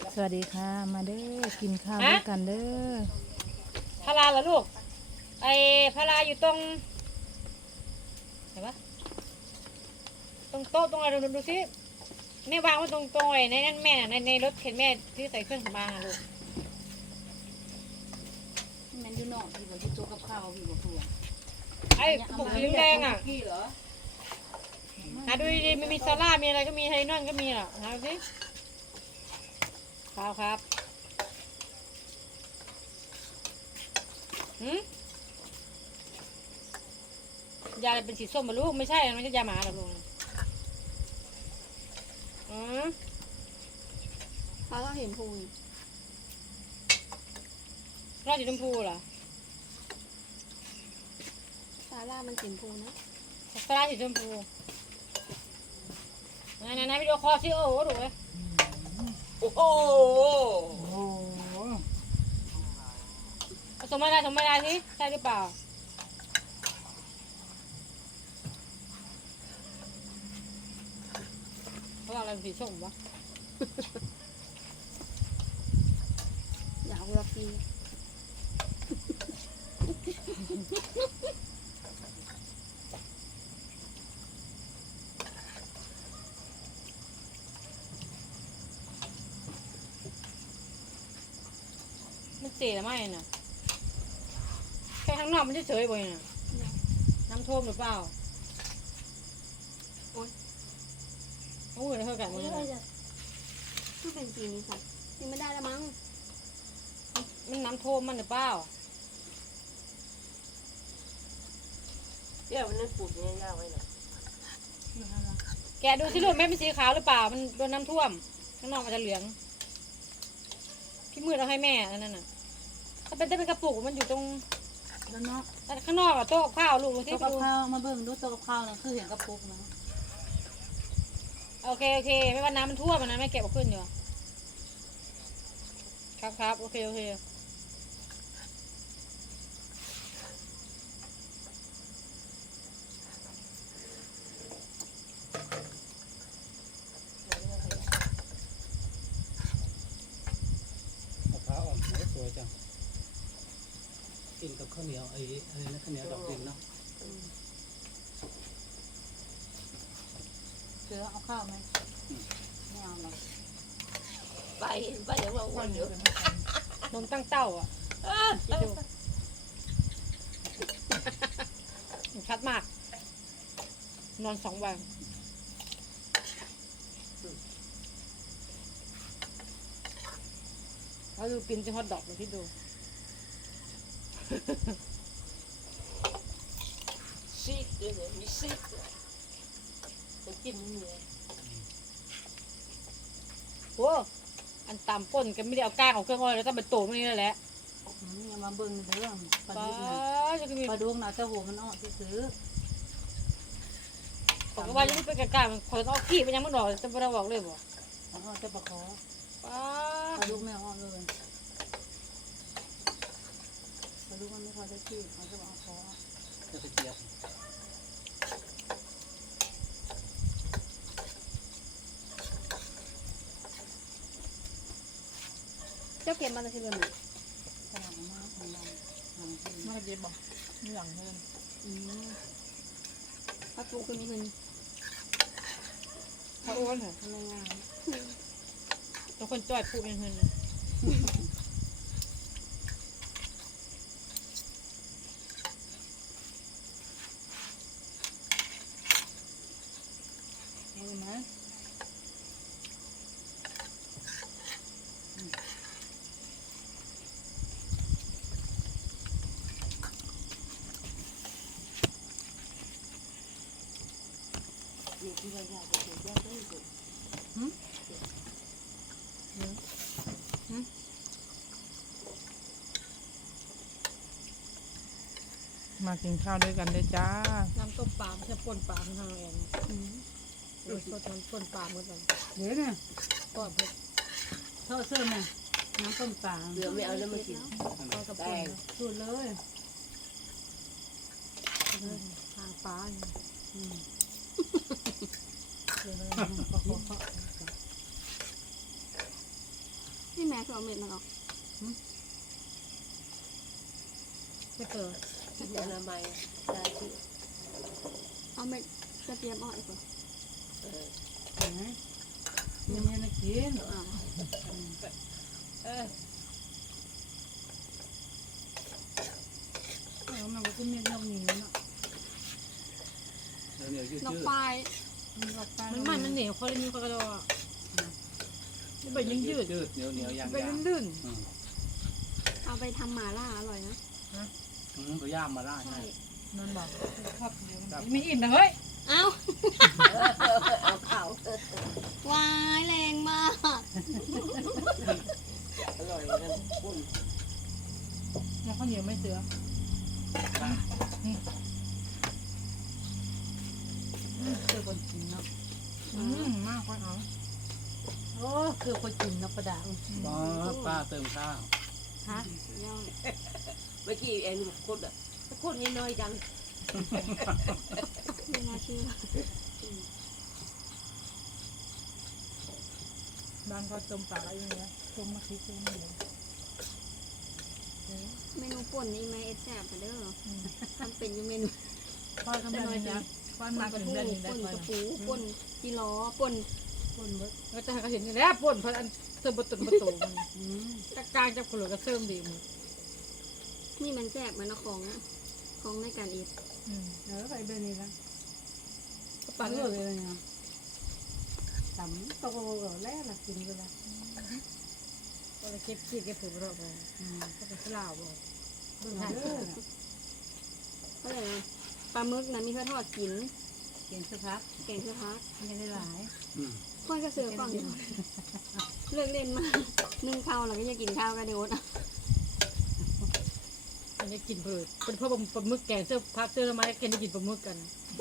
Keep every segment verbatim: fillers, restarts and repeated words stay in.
สวัสดีค่ะมาเด้อกินข้าวด้วยกันเด้อพาราเหรอลูกไอ้พาราอยู่ตรงไหนวะตรงโต๊ะตรงอะไรดูดูสิแม่วางไว้ตรงตรงไอ้ในนั่นแม่ในในรถเข็นแม่ที่ใส่เครื่องสำอางอะลูกมันอยู่นอกพี่บอกอยู่ตัวกับข้าวพี่บอกตัวไอ้ปุกสีแดงอ่ะหาดูดีๆมันมีซาร่ามีอะไรก็มีไฮนอนก็มีอ่ะหาดูสิครับครับหืมยาอะไรเป็นสีส้มมาลูกไม่ใช่มันจะยาหมาหรอกลูกอืมเขาก็เห็นพูนรอดสีชมพูเหรอซาร่ามันสีชมพูนะซาร่าสีชมพูไหนไหนวิดีโอคอลสิโอ้โหดูเลยโอ้โหสมไม่ได้สมไม่ได้สิใช่หรือเปล่าเขาเอาอะไรสีส้มวะอยากรักพี่มันเสียหรือไม่น่ะแค่ข้างนอกมันเฉยๆบ่อยน่ะน้ำท่วมหรือเปล่าโอ้ยโอ้ยเท่ากันมันน่ะถ้าเป็นสีนี้ค่ะนี่ไม่ได้แล้วมั้งมันน้ำท่วมมันหรือเปล่าเดี๋ยวมันนั่นปลูกเนี่ยยากไว้หน่อยแกดูสิลูกแม่เป็นสีขาวหรือเปล่ามันโดนน้ำท่วมข้างนอกมันจะเหลืองพี่มืดเอาให้แม่อันนั้นน่ะถ้าเป็นได้เป็นกระปุกมันอยู่ตรงแล้วเนาะข้างนอกอะโต๊ะกับข้าวลูกดูสิโต๊ะกับข้าวมาเบิ่งดูโต๊ะกับข้าวนะคือเห็นกระปุกนะโอเคโอเคไม่ว่าน้ำมันท่วมมันนะแม่เก็บเอาขึ้นอยู่ครับครับโอเคโอเคมะพร้าวอ่อนสวยจังกินกับข้าวเหนียวไอ้อะไรนะข้าวเหนียวดอกดินเนาะเสือเอาข้าวไหมไม่เอาหรอกไปไปอย่างว่าอ้วนเยอะนมตั้งเต้าอ่ะคิดดูชัดมากนอนสองวันแล้วดูกินจะฮอตดอกมาคิดดูซีดเลยเนี่ยมีซีดเลยจะกินไม่มีเลยโอ้อันตามก้นก็ไม่ได้เอาก้างของเครื่องอ้อยแล้วต้องไปโตมันนี่แหละอย่ามาเบิ่งเรื่องปลาป้าดุกนะจะมีปลาดุกนะแต่หัวมันอ้อซื้อบอกว่ายังไม่เป็นกลางๆคนเอาขี้ไปยังไม่ดอกจะไม่ได้บอกเลยบ่แล้วก็จะปลาคอป้าปลาดุกไม่อ้อเลยปลาดุกมันไม่พอได้ที่เขาจะเอาคอก็จะเจียบเจ้าเก็บมาจากที่ไหนตลาดมาของเราหลังที่มาเจ็บบ่มีหลังเพิ่มอืมพักปูคือมีเงินเขาอ้วนเหรอทำงานบางคนจ่อยพูดเป็นเงินเห็นไหมมากินข้าวด้วยกันเลยจ้าน้ำต้มปลาไม่ใช่ป่นปลาทางเองโดยสดมันป่นปลาเหมือนกันเดี๋ยวเนี่ยก็เพื่อเท่าเสื้อไหมน้ำต้มปลาเหลือไม่เอาแล้วมากินเอากระแตปุกงสูตรเลยทางปลาอยู่อืมเดี๋ยวเราเพื่อเอาเม็ดมันออกไม่เปิดที่อนามัยได้ที่เอาเม็ดกระเทียมออกอีกเหรอเออเห็นไหมยังไม่ได้กินอ้าวเออแล้วมันก็เม็ดนกหนีเนาะเดี๋ยวเดี๋ยวยืดนกยืดควายมันก็ไปมันมันมันเหนียวคอเลยนิ้วกระดอนี่ใบยังยืดยืดเหนียวเหนียวยางใบยางลื่นอืมเอาไปทำหม่าล่าอร่อยนะอืมก็ย่างมาล่าใช่ใช่ๆมันบอกชอบเดียวมันๆมีอิ่มนะเฮ้ยเอ้าเอาเข่าวายแรงมากอร่อยนะคุณแล้วข้าวเหนียวไม่เสือเสือคนกินเนาะอืมมากกว่าเอาโอ้คือคนกินเนาะประดาป้าป้าเติมข้าวฮะยอดเมื่อกี้ไอ้หนุ่มคนอ่ะคนยังน้อยจังไม่น่าเชื่อบ้านเขาต้มปลาอะไรอย่างเงี้ยต้มมะพริกต้มหมูเมนูป่นนี่ไหมเอ็ดแซ่บไปเด้อทำเป็นอยู่เมนูพ่อทำแบบนี้นะป้อนมาปเป็นนแบบปูนี้ได้ป่นก่อนกระปูป่นจีล้อป่นป้อนเบิดแล้วจะให้เขาเห็นอยู่แล้วป่นเพราะอันเติมประตูประตูมันอืมกลางจะขลุ่ยก็เสริมดีมึงนี่มันแซ่บมันนะของของในการเอ็ดอืมเออไปแบบนี้ละปั่ปั่นนเลเลย ยเนาะตำโตก็แล้วล่ะกินไปละก็เลยเก็บขี้เก็บผืนรอบเลยอืมก็เป็นสลาวบ่เบิ่งเด้อก็เลยนะปลาหมึกนะมีข้าวทอดกินเขียนสักพักแกงเสื้อพักไม่ได้หลายอืมค่อยก็เสือก่อนเลิกเล่นมานึ่งข้าวแล้วก็จะกินข้าวก็เดี๋ยวอดมันจะกินเผืดเป็นเพราะปลาหมึกแกงเสื้อพักเสื้อไม้แกงได้กินปลาหมึกกัน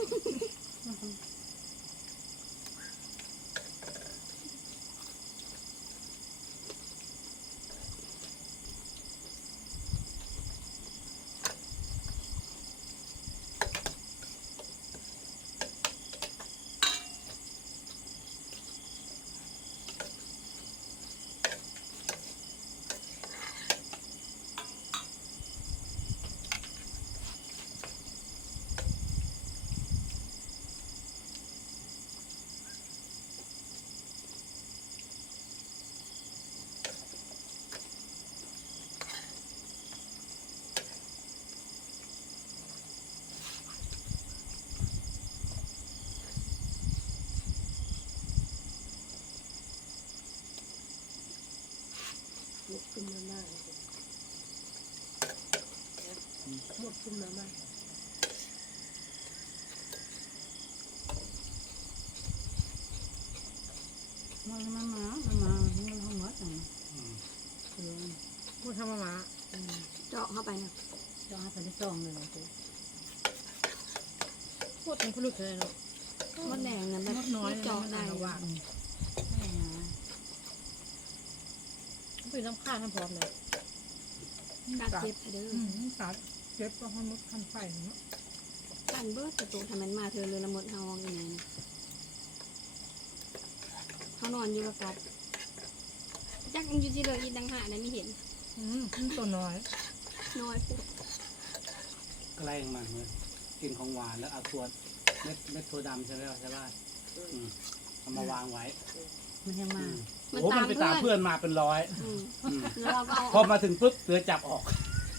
หมดขึ้นมาม่าหมดขึ้นมาม่ามามามามามามันห้องมัดจังอืมเออพูดทำมาหมาเจาะเข้าไปนะจะให้ไปได้ซองเลยเหรอจ๊พูดถึงผลึกเลยเนาะมดแดงนะแบบมดน้อยเจาะมันได้ระว่างไม่หาเป็นน้ำข้าวน้ำพร้อมเลยการเจ็บเด้ออืมกัดเจ็บก็ห้องมัดคันไฟเนาะการเบิดประตูทำมันมาเธอเลยละหมดเฮาอย่างนี้เขานอนอยู่กับกัดจักมันอยู่ที่เลยอีดังหานะไม่เห็นอืมตัวน้อยน้อยปุ๊บแกล้งมันเลยกินของหวานแล้วเอาตัวเม็ดเม็ดถั่วดำใช่ไหมใช่ป่ะอืมเอามาวางไว้มันยังอืมามมันโอ้ตามัมนไปเพื่ตามอนเพื่อนมาเป็นร้อยอืมอืมแล้วเราก็เอาพอมาถึงปุ๊บเสือจับออก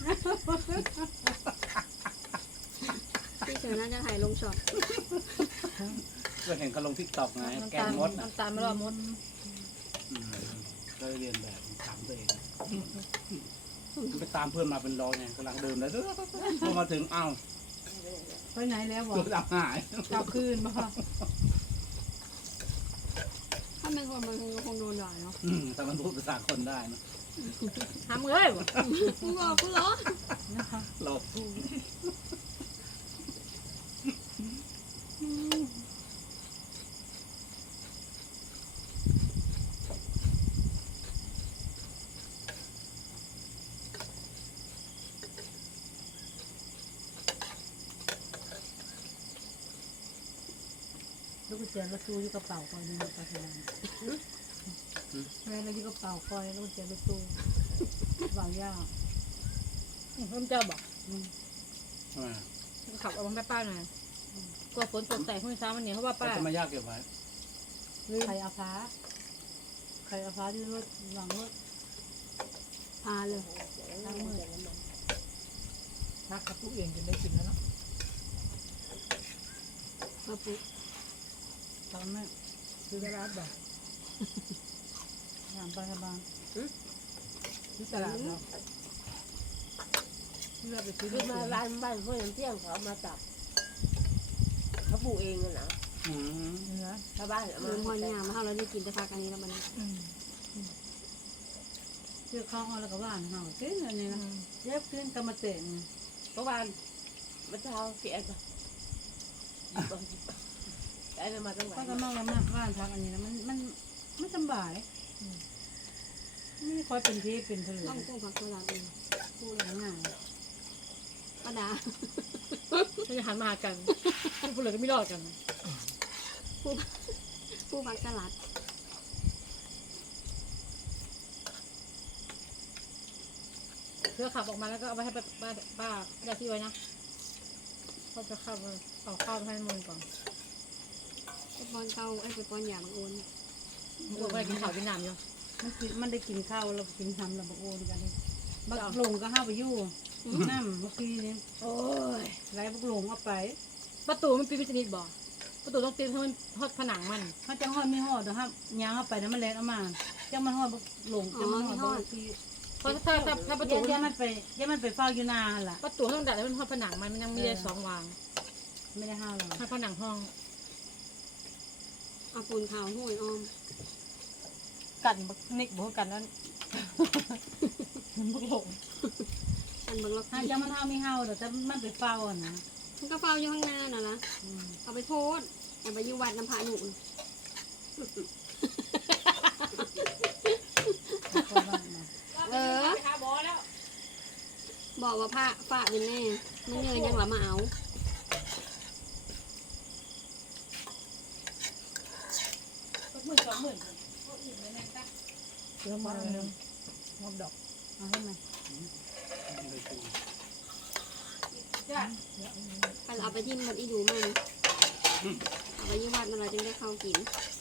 ที่เธอน่าจะถ่ายลงช็อตก็เห็นเขาลงทิกตอกไงแกน้ำตาง ลมดนะน้ำตาลไม่รอมดอืมก็เลยเรียนแบบถามตัวเองมันไปตามเพื่อนมาเป็นร้อยไงกำลังเดินแล้วพอมาถึงอ้าวไปไหนแล้วบอตักวดำหายกลับคืนบ่ถ้าเป็นคนมันคงคงโดนด่าเนาะอืมแต่มันพูดภาษาคนได้นะทำเลยบ่กูบอกกูเหรอนะคะหลอกสู้ลูกเสือละซูอยู่กระเป๋าก่อนนี่ไปทำงานอืแล้วเราที่ก็เป่าคอยแล้วก็เจอรถตู้วางยาเพิ่มเจ้าบอกทำไมขับออกมาป้าหน่อยกลัวฝนตกใส่พรุ่งนี้เช้ามันเหนียวเพราะว่าป้าป้าจะมายากเก็บไว้ใครอาภาใครอาภาที่รถหลังรถพาเลยทางมือพักกับตู้เองจนได้กินแล้วเนาะมาปุ๊บทางแม่ซื้อกระดาษบอกถามไปทางบ้านซื้อตลาดบอกที่เราไปซื้อคือมาร้านบ้านเพื่อนเที่ยงเขาเอามาจับเขาปลูกเองกันนะอืมเนื้อชาวบ้านเอาเมืมาองพอยามาเฮาเราได้กินแต่พักอันนี้แล้วมันซื้อข้าวเอาแล้วก็ว่านเห่าเต้นอันนี้นะเย็บขึ้นกำมาเตะเมื่อวานเมื่อเช้าเสียจ้ะไอ้เรามาตั้งหลาข้าวย กำลังมาว่านพักอันนี้นะมันมันไม่สบายไม่ค่อยเป็นที่เป็นผลึกต้องกู้ผักตัวเราเองพูดง่ายป้าดาเราจะหันมาหากันผู้เหลือก็ไม่รอดกันผู้ผักสลัดเพื่อขับออกมาแล้วก็เอาไปให้ป้าป้าป้าญาติไว้นะเขาจะขับเอาข้าวให้มือก่อนไปปอนเก้าไอ้ไปปอนหยาบางโอนมือไปกินข้าวกินน้ำอยู่มันกินมันได้กินข้าวเรากินทำเราบอกโอนกันบักหลงก็ห้าไปยู่น้ำเมื่อกี้นี้โอ้ยไรบักหลงเอาไปประตูมันปีนวิสนิทบ่ประตูต้องเตรียมให้มันทอดผนังมันเขาจะห่อไม่ห่อเดี๋ยวครับยางเอาไปแล้วมันเล็ดออกมาจะมันห่อบักหลงจะมันห่อบักทีเพราะถ้าถ้าถ้าประตูย่ามันไปย่ามันไปเฝ้าอยู่นาล่ะประตูต้องดัดให้มันทอดผนังมันมันยังมีได้สองวางไม่ได้ห้าหรอกให้ผนังห้องเอาปูนขาวห้วยอ้อมกันบักนิกบอกกันนั้นบักหลงอันเบิ่งแล้วถ้าจะมันห้าไม่ห้าเดี๋ยวจะมันไปเฝ้าอ่ะนะมันก็เฝ้าอยู่ข้างหน้าน่ะนะเอาไปโพสเอาไปอยู่วัดน้ำพระหนุน เออ บอกว่าพระฝากเป็นแน่มันเงยยังหละมาเอาหมื่นสองหมื่นเชื่อมาเลยงอบดอกเอาให้ไหมเลยกินไปเอาไปที่มันอีดูมันเอาไปอยู่วัดนั่นแหละจึงได้เข้ากิน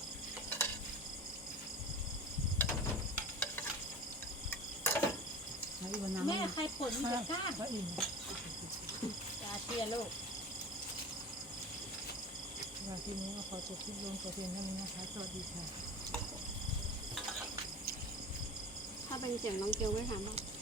เอาอีกวันน้ำแม่ใครผลจะกล้าพระอินทร์จ่าเชียร์ลูกว่าที่นี้ก็ขอจบคลิปลงตัวเพียงเท่านี้นะคะสวัสดีค่ะถ้าเป็นเสียงน้องเกลไว้ถามว่า